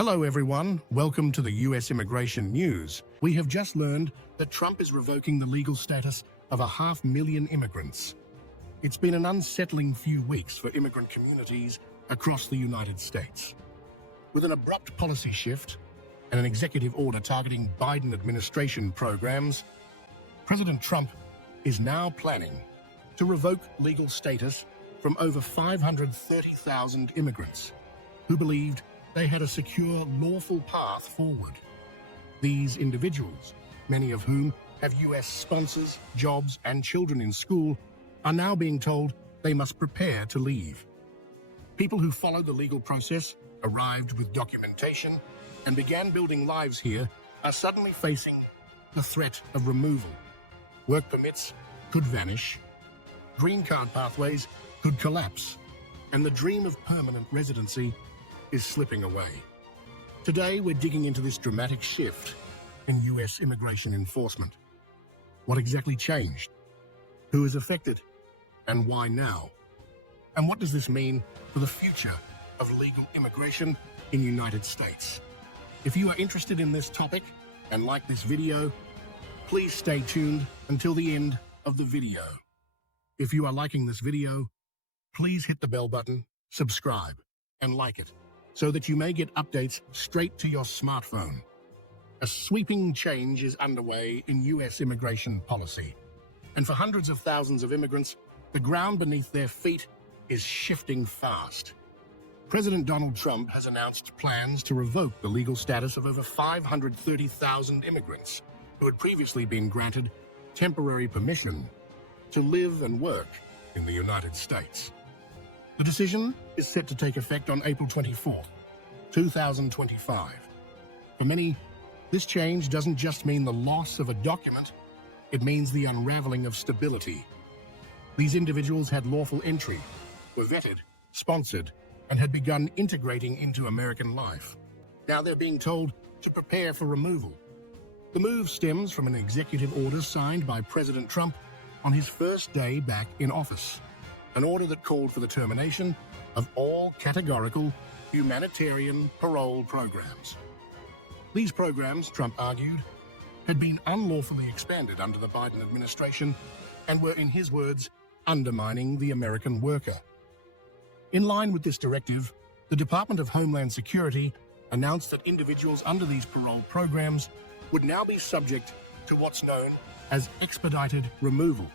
Hello everyone, welcome to the US Immigration News. We have just learned that Trump is revoking the legal status of 500,000 immigrants. It's been an unsettling few weeks for immigrant communities across the United States. With an abrupt policy shift and an executive order targeting Biden administration programs, President Trump is now planning to revoke legal status from over 530,000 immigrants who believed they had a secure, lawful path forward. These individuals, many of whom have US sponsors, jobs, and children in school, are now being told they must prepare to leave. People who followed the legal process, arrived with documentation, and began building lives here are suddenly facing the threat of removal. Work permits could vanish, green card pathways could collapse, and the dream of permanent residency is slipping away. Today, we're digging into this dramatic shift in US immigration enforcement. What exactly changed? Who is affected? And why now? And what does this mean for the future of legal immigration in the United States? If you are interested in this topic and like this video, please stay tuned until the end of the video. If you are liking this video, please hit the bell button, subscribe, and like it, so that you may get updates straight to your smartphone. A sweeping change is underway in US immigration policy, and for hundreds of thousands of immigrants, the ground beneath their feet is shifting fast. President Donald Trump has announced plans to revoke the legal status of over 530,000 immigrants who had previously been granted temporary permission to live and work in the United States. The decision is set to take effect on April 24, 2025. For many, this change doesn't just mean the loss of a document, it means the unraveling of stability. These individuals had lawful entry, were vetted, sponsored, and had begun integrating into American life. Now they're being told to prepare for removal. The move stems from an executive order signed by President Trump on his first day back in office, an order that called for the termination of all categorical humanitarian parole programs. These programs, Trump argued, had been unlawfully expanded under the Biden administration and were, in his words, undermining the American worker. In line with this directive, the Department of Homeland Security announced that individuals under these parole programs would now be subject to what's known as expedited removal,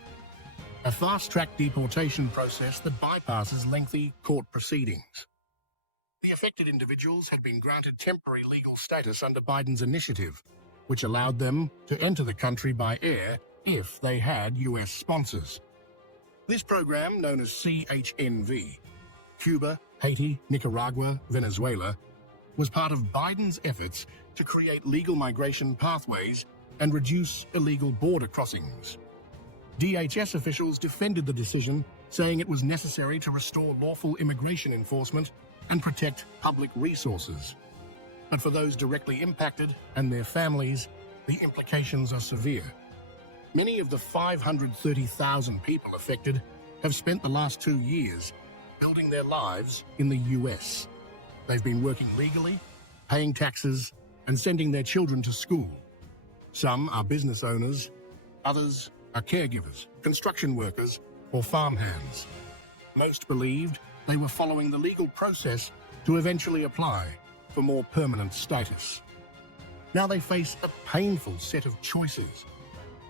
a fast-track deportation process that bypasses lengthy court proceedings. The affected individuals had been granted temporary legal status under Biden's initiative, which allowed them to enter the country by air if they had US sponsors. This program, known as CHNV, Cuba, Haiti, Nicaragua, Venezuela, was part of Biden's efforts to create legal migration pathways and reduce illegal border crossings. DHS officials defended the decision, saying it was necessary to restore lawful immigration enforcement and protect public resources. But for those directly impacted and their families, the implications are severe. Many of the 530,000 people affected have spent the last 2 years building their lives in the US. They've been working legally, paying taxes, and sending their children to school. Some are business owners, others are caregivers, construction workers, or farmhands. Most believed they were following the legal process to eventually apply for more permanent status. Now they face a painful set of choices: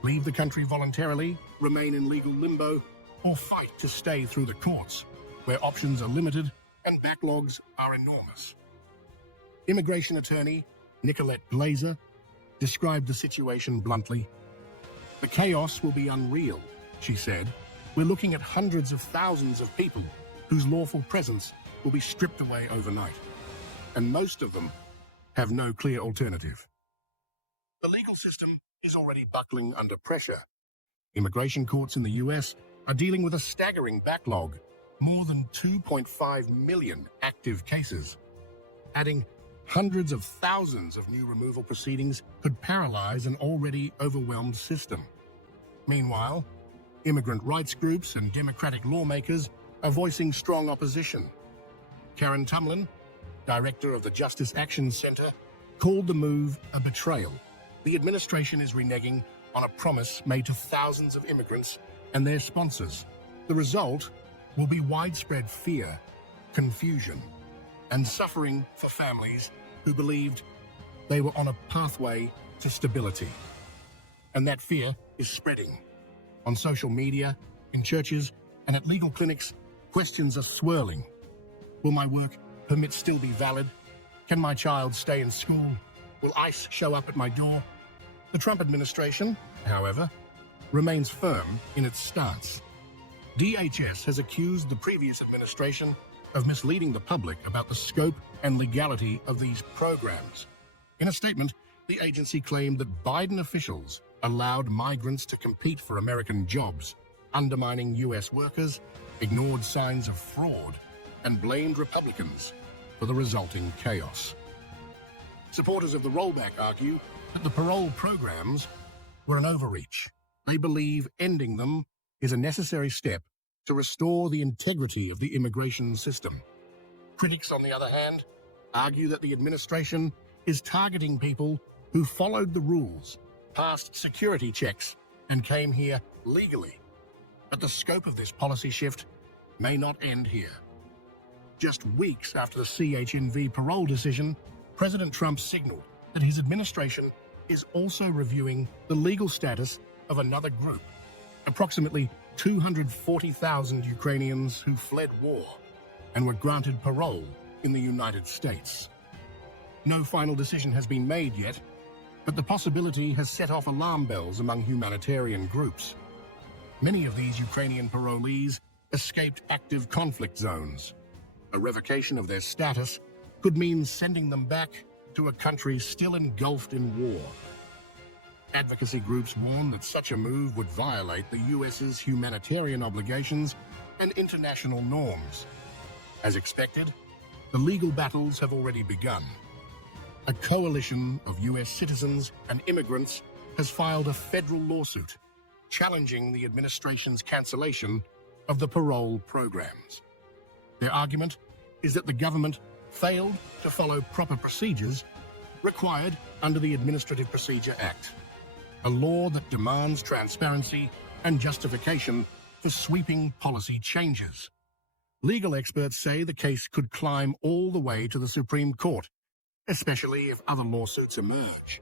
leave the country voluntarily, remain in legal limbo, or fight to stay through the courts, where options are limited and backlogs are enormous. Immigration attorney Nicolette Glazer described the situation bluntly. "The chaos will be unreal," she said. "We're looking at hundreds of thousands of people whose lawful presence will be stripped away overnight, and most of them have no clear alternative." The legal system is already buckling under pressure. Immigration courts in the US are dealing with a staggering backlog, more than 2.5 million active cases. Adding hundreds of thousands of new removal proceedings could paralyze an already overwhelmed system. Meanwhile, immigrant rights groups and Democratic lawmakers are voicing strong opposition. Karen Tumlin, director of the Justice Action Center, called the move a betrayal. The administration is reneging on a promise made to thousands of immigrants and their sponsors. The result will be widespread fear, confusion, and suffering for families who believed they were on a pathway to stability. And that fear is spreading. On social media, in churches, and at legal clinics, questions are swirling. Will my work permit still be valid? Can my child stay in school? Will ICE show up at my door? The Trump administration, however, remains firm in its stance. DHS has accused the previous administration of misleading the public about the scope and legality of these programs. In a statement, the agency claimed that Biden officials allowed migrants to compete for American jobs, undermining U.S. workers, ignored signs of fraud, and blamed Republicans for the resulting chaos. Supporters of the rollback argue that the parole programs were an overreach. They believe ending them is a necessary step to restore the integrity of the immigration system. Critics, on the other hand, argue that the administration is targeting people who followed the rules, passed security checks, and came here legally. But the scope of this policy shift may not end here. Just weeks after the CHNV parole decision, President Trump signaled that his administration is also reviewing the legal status of another group, approximately 240,000 Ukrainians who fled war and were granted parole in the United States. No final decision has been made yet, but the possibility has set off alarm bells among humanitarian groups. Many of these Ukrainian parolees escaped active conflict zones. A revocation of their status could mean sending them back to a country still engulfed in war. Advocacy groups warn that such a move would violate the US's humanitarian obligations and international norms. As expected, the legal battles have already begun. A coalition of US citizens and immigrants has filed a federal lawsuit challenging the administration's cancellation of the parole programs. Their argument is that the government failed to follow proper procedures required under the Administrative Procedure Act, a law that demands transparency and justification for sweeping policy changes. Legal experts say the case could climb all the way to the Supreme Court, especially if other lawsuits emerge.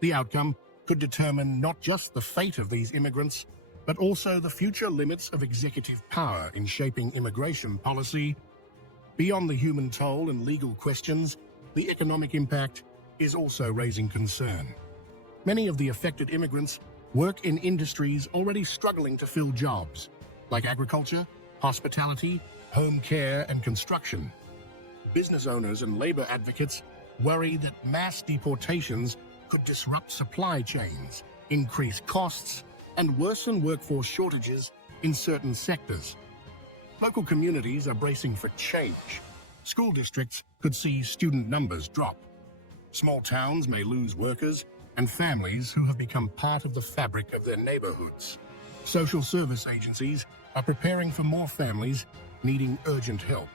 The outcome could determine not just the fate of these immigrants, but also the future limits of executive power in shaping immigration policy. Beyond the human toll and legal questions, the economic impact is also raising concern. Many of the affected immigrants work in industries already struggling to fill jobs, like agriculture, hospitality, home care, and construction. Business owners and labor advocates worry that mass deportations could disrupt supply chains, increase costs, and worsen workforce shortages in certain sectors. Local communities are bracing for change. School districts could see student numbers drop. Small towns may lose workers and families who have become part of the fabric of their neighborhoods. Social service agencies are preparing for more families needing urgent help.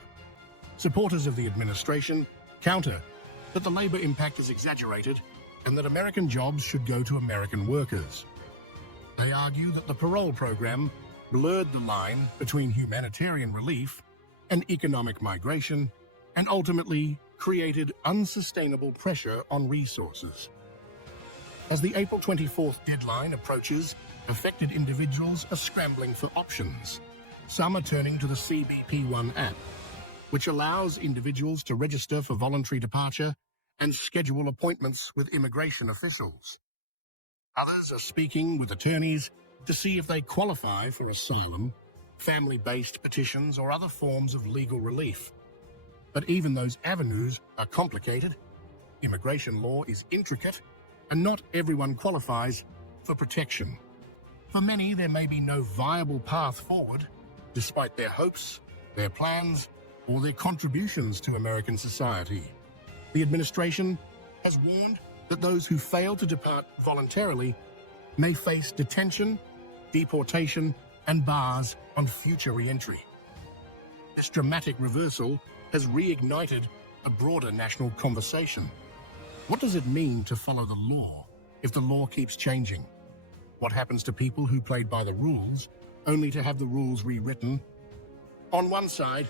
Supporters of the administration counter that the labor impact is exaggerated and that American jobs should go to American workers. They argue that the parole program blurred the line between humanitarian relief and economic migration and ultimately created unsustainable pressure on resources. As the April 24th deadline approaches, affected individuals are scrambling for options. Some are turning to the CBP1 app, which allows individuals to register for voluntary departure and schedule appointments with immigration officials. Others are speaking with attorneys to see if they qualify for asylum, family-based petitions, or other forms of legal relief. But even those avenues are complicated. Immigration law is intricate, and not everyone qualifies for protection. For many, there may be no viable path forward, despite their hopes, their plans, or their contributions to American society. The administration has warned that those who fail to depart voluntarily may face detention, deportation, and bars on future re-entry. This dramatic reversal has reignited a broader national conversation. What does it mean to follow the law if the law keeps changing? What happens to people who played by the rules only to have the rules rewritten? On one side,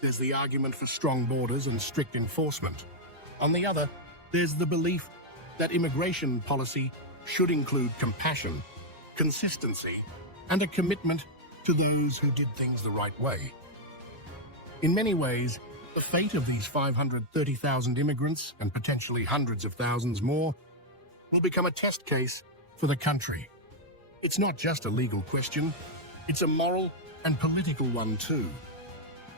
there's the argument for strong borders and strict enforcement. On the other, there's the belief that immigration policy should include compassion, consistency, and a commitment to those who did things the right way. In many ways, the fate of these 530,000 immigrants, and potentially hundreds of thousands more, will become a test case for the country. It's not just a legal question, it's a moral and political one too.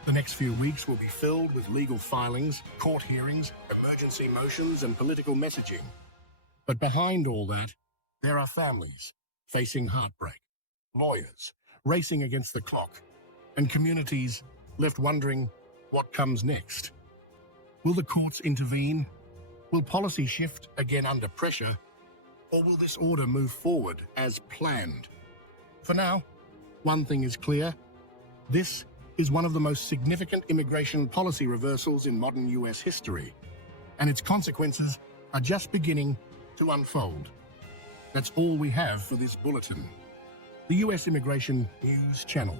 The next few weeks will be filled with legal filings, court hearings, emergency motions, and political messaging. But behind all that, there are families facing heartbreak, lawyers racing against the clock, and communities left wondering what comes next. Will the courts intervene? Will policy shift again under pressure? Or will this order move forward as planned? For now, one thing is clear. This is one of the most significant immigration policy reversals in modern US history, and its consequences are just beginning to unfold. That's all we have for this bulletin. The US Immigration News Channel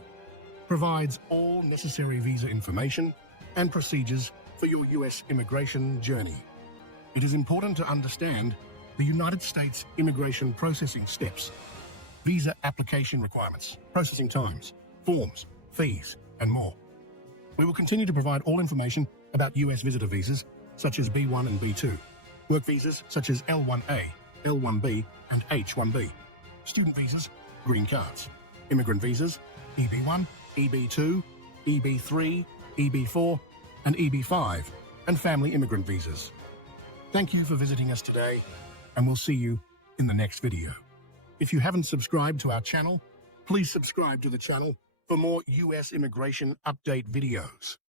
provides all necessary visa information and procedures for your US immigration journey. It is important to understand the United States immigration processing steps, visa application requirements, processing times, forms, fees, and more. We will continue to provide all information about US visitor visas, such as B1 and B2, work visas such as L1A, L1B, and H1B, student visas, green cards, immigrant visas, EB1, EB2, EB3, EB4, and EB5, and family immigrant visas. Thank you for visiting us today, and we'll see you in the next video. If you haven't subscribed to our channel, please subscribe to the channel for more US immigration update videos.